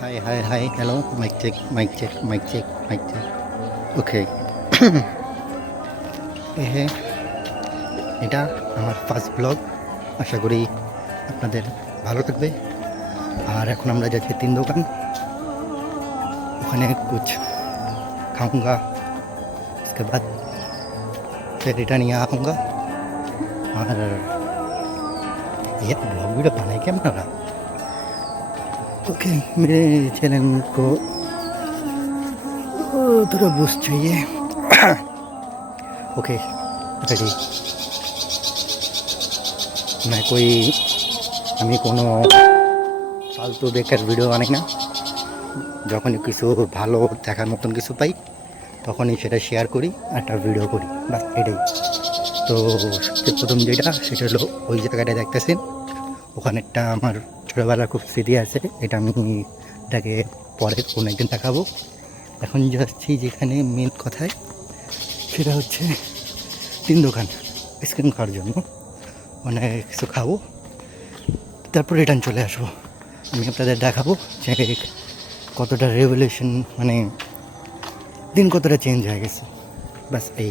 Hi, hi, hi. Hello. Mic check, mic check, mic check, mic check. Okay. হ্যাঁ, এটা আমার first blog. আশা করি আপনাদের ভালো থাকবে। আর এখন আমরা যাচ্ছি 3 দোকান, ওখানে कुछ खाऊंगा, उसके बाद फिर रिटर्न यहाँ आऊँगा। और ये ब्लॉग वीडियो बनाए क्या मेरा? ओके, मेरे चैनल को थोड़ा बूस्ट चाहिए। Okay, ready. मैं कोई আমি কোনো ফালতু বেকার ভিডিও বানাই না। যখনই কিছু ভালো দেখার মতন কিছু পাই তখনই সেটা শেয়ার করি, একটা ভিডিও করি, বাস এটাই। তো সবচেয়ে প্রথম যেটা সেটা হলো ওই জায়গাটা দেখতেছেন, ওখানেরটা আমার ছোটোবেলার খুব স্মৃতি আছে। এটা আমি এটাকে পরে কোনো একদিন দেখাবো। এখন যাচ্ছি যেখানে মেন কথায়, সেটা হচ্ছে 3 দোকান আইসক্রিম খাওয়ার জন্য। অনেক কিছু খাবো, তারপর রিটার্ন চলে আসবো। আমি আপনাদের দেখাবো যে কতটা রেভলিউশন, মানে दिन কতটা চেঞ্জ হয়ে গেছে। বাস এই,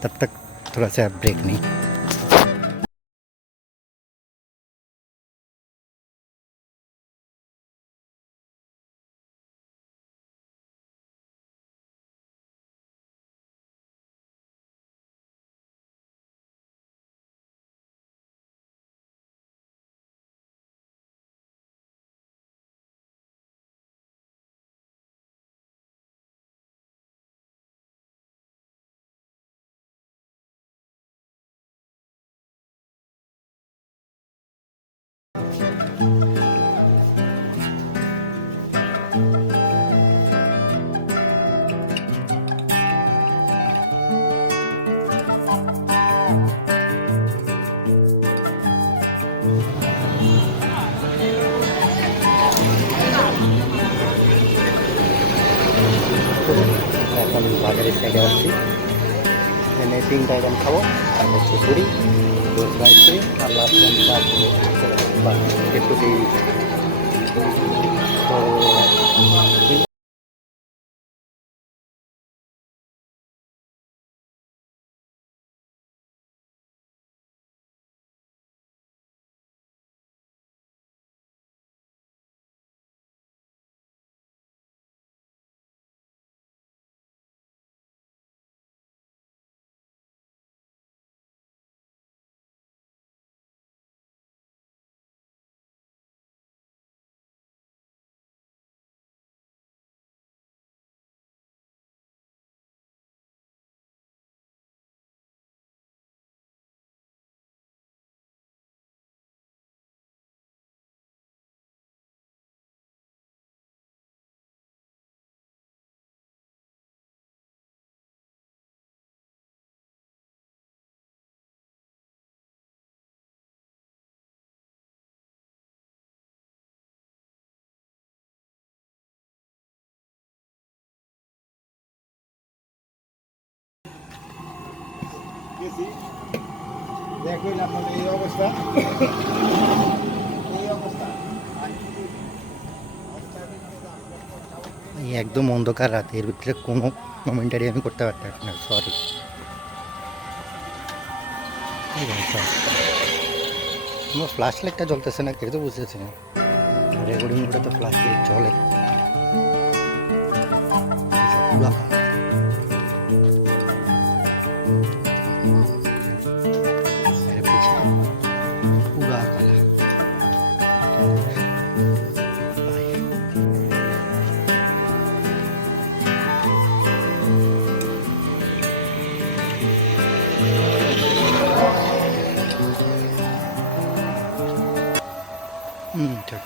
তব তক থোড়া সা ব্রেক নেই। এখন বাজারের সাইডে আসছি, এখানে 3টা আইটেম খাবো। আর হচ্ছে পুরি, রোজ আইসক্রিম, আর লাস্ট একটু তো দেখবেন আপনাদের এই অবস্থা, এই একদম অন্ধকার রাতে, এর ভিতরে কোনো কমেন্টারি আমি করতে পারতাম না, সরি। আমার ফ্ল্যাশ লাইটটা জ্বলতেছে না, কেউ তো বুঝতেছে না। রেকর্ডিং ওটা তো ফ্ল্যাশ লাইট চলে পুরা। পুরা কালা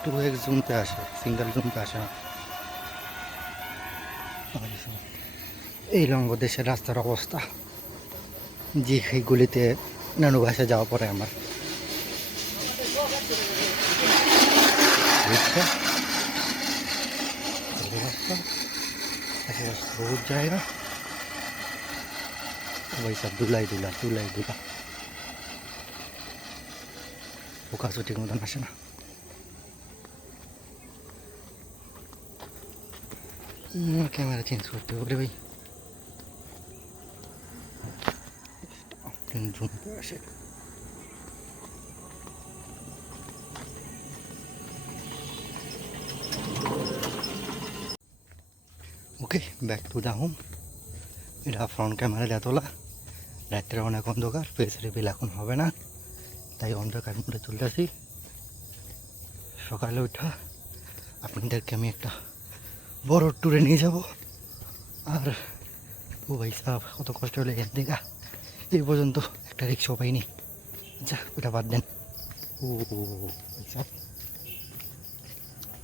টু এক্স জুম पे আসে, সিঙ্গেল জুম पे আসে না। এই লঙ্গ দেশের রাস্তার অবস্থা, যে এইগুলিতে নানু ভাষা যাওয়া পরে আমার রাস্তা বহুত জায়গা, ওই সব দুলাই দুলা দুলাই দুলা, ফোকাসও ঠিক মতন আসে না। ক্যামেরা চেঞ্জ করতে হবে ভাই, জুম আসে। ওকে, ব্যাক টু দ্য হোম। এটা ফ্রন্ট ক্যামেরা তোলা। রাত্রে অনেক অন্ধকার, ফেস রিভিল এখন হবে না, তাই অন্ধকার মধ্যে চলে আসি। সকালে ওঠা আপনাদেরকে আমি একটা বড় ট্যুরে নিয়ে যাব। আর ও ভাই সাহেব, কত কষ্ট হলে এখান থেকে এই পর্যন্ত একটা রিক্সাও পাইনি। আচ্ছা, ওটা বাদ দেন। ও ভাই সাহেব,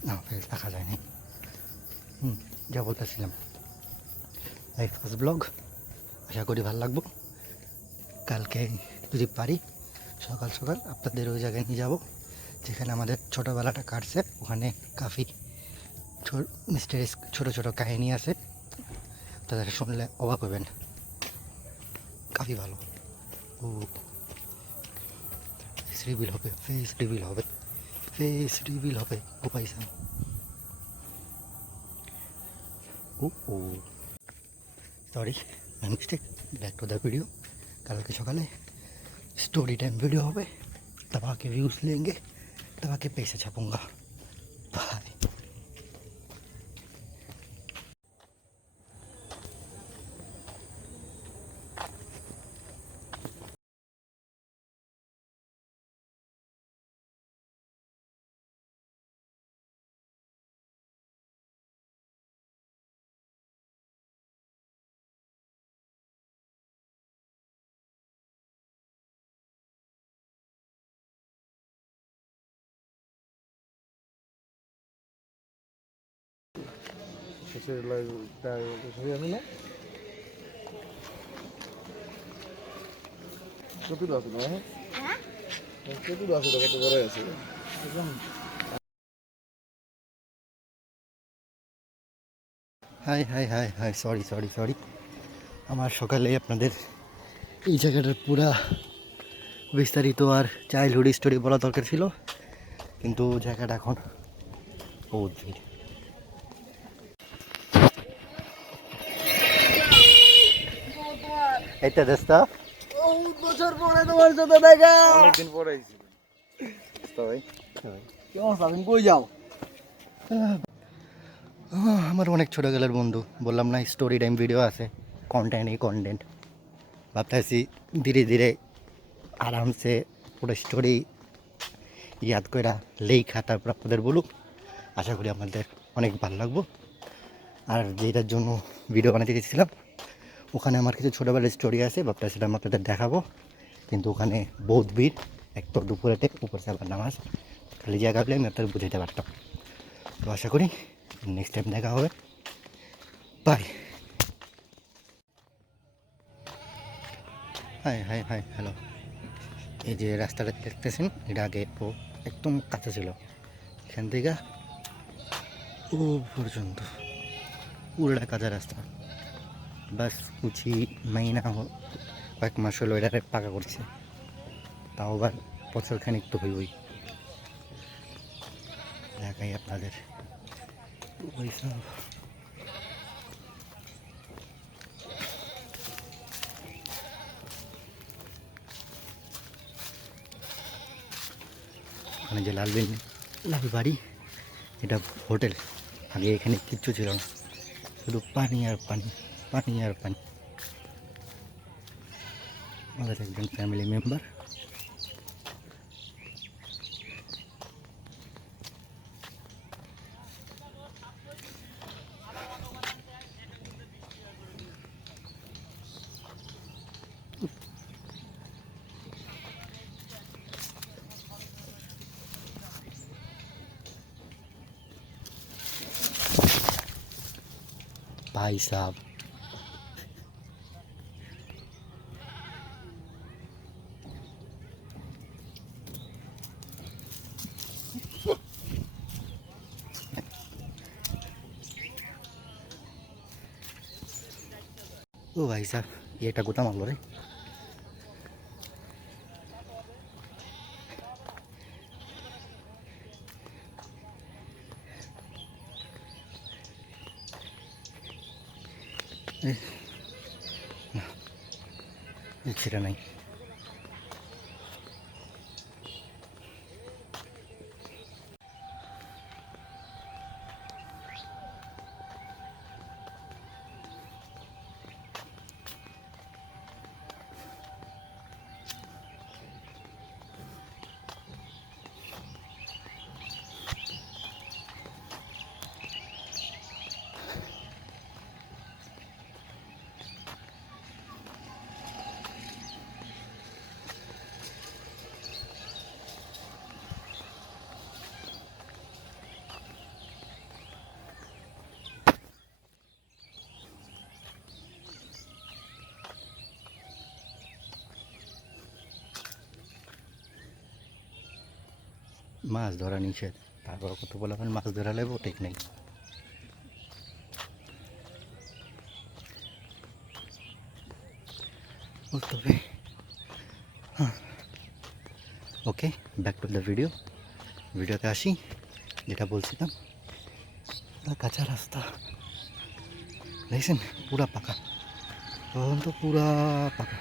না ফেস দেখা যায়নি। যা বলতেছিলাম, এই ফার্স্ট ব্লগ, আশা করি ভালো লাগবো। কালকে যদি পারি সকাল সকাল আপনাদের ওই জায়গায় নিয়ে যাব যেখানে আমাদের ছোটোবেলাটা কাটছে। ওখানে কাফি মিস্টার ছোটো ছোটো কাহিনী আছে, তাদের শুনলে অবাক হবেন, কাফি ভালো। ও ফেস রিভিল হবে, ফেস রিভিল হবে, ফেস রিভিল হবে। ও পয়সা, oh oh sorry, my mistake. Back to the video. কালকে সকালে स्टोरी टाइम वीडियो हो दबा के व्यूज़ लेंगे, दबा के पैसे छापूंगा। बाय। শেষের লাইভটা শেষে জানি না কতটুকু আছে না কতটুকু আছে তো কত বড় আছে high hi hi high, sorry sorry sorry. আমার সকালে আপনাদের এই জায়গাটার পুরা বিস্তারিত আর চাইল্ডহুড স্টোরি বলা দরকার ছিল, কিন্তু জায়গাটা এখন বহুত ভিড়। এইটা দোস্তা, বহুত বছর পরে তোমার সাথে দেখা, অনেকদিন পরে আইছি তো ভাই। কি অবস্থা, তুমি কই যাও? আমার অনেক ছোটোবেলার বন্ধু, বললাম না স্টোরি টাইম ভিডিও আছে, কন্টেন্ট এই কন্টেন্ট ভাবতেছি ধীরে ধীরে আরামসে পুরো স্টোরি ইয়াদ করে লেখা তারপর আপনাদের বলুক। আশা করি আপনাদের অনেক ভালো লাগবো। আর যেটার জন্য ভিডিও বানাতে গেছিলাম ওখানে আমার কিছু ছোটোবেলার স্টোরি আছে, ভাবটা সেটা আমি আপনাদের দেখাবো, কিন্তু ওখানে বহুত ভিড়। এক তো দুপুরেতে উপর চালার নামাজ, খালি জায়গা হলে আমি আপনাদের বুঝাইতে পারতাম। তো আশা করি নেক্সট টাইম দেখা হবে। Bye. Hi hi hi, hello. এই যে রাস্তাটা দেখতেছেন, এটা আগে একদম কাঁচা ছিল, এখান থেকে ও পর্যন্ত পুরোটা কাঁচা রাস্তা। বাস কুচি মাইনা কয়েক মাস হলো এটাকে পাকা করছে, তাও আবার বছর খানিক তো হইবই। দেখাই আপনাদের পয়সা। ওখানে যে লাল বিল্ডিং, লাল বাড়ি, এটা হোটেল। আগে এখানে কিচ্ছু ছিল না, শুধু পানি আর পানি, পানি আর পানি। আমাদের একজন ফ্যামিলি মেম্বার। भाई साहब, ओ भाई साहब, ये टकुता मार लो रे। সেটা নাই। মাছ ধরা নিষেধ, তারপর কত বলে মাছ ধরা লাগবে ঠিক নেই। তবে ওকে, ব্যাক টু দ্য ভিডিওতে আসি। যেটা বলছিলাম, পুরা কাঁচা রাস্তা দেখছেন, পুরা পাকা, তখন তো পুরা পাকা।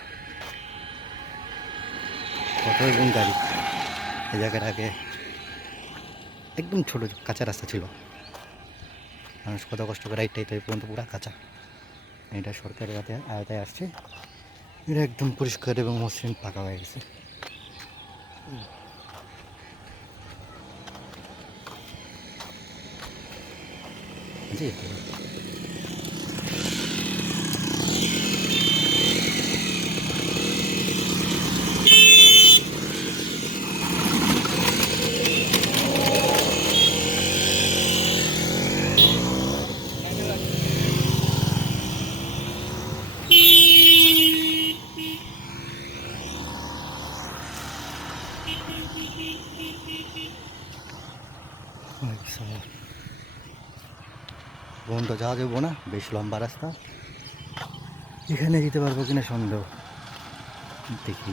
কত এবং গাড়ি এই জায়গার আগে একদম ছোট কাঁচা রাস্তা ছিল, মানুষ কত কষ্ট করে রাইডটাই তো এই পর্যন্ত পুরা কাঁচা। এটা সরকারের আয়তায় আসছে, এটা একদম পরিষ্কার এবং মসৃণ পাকা হয়ে গেছে। জি বন্ধ যাওয়া যাবো না, বেশ লম্বা রাস্তা, এখানে যেতে পারবো কিনা সন্দেহ, দেখি।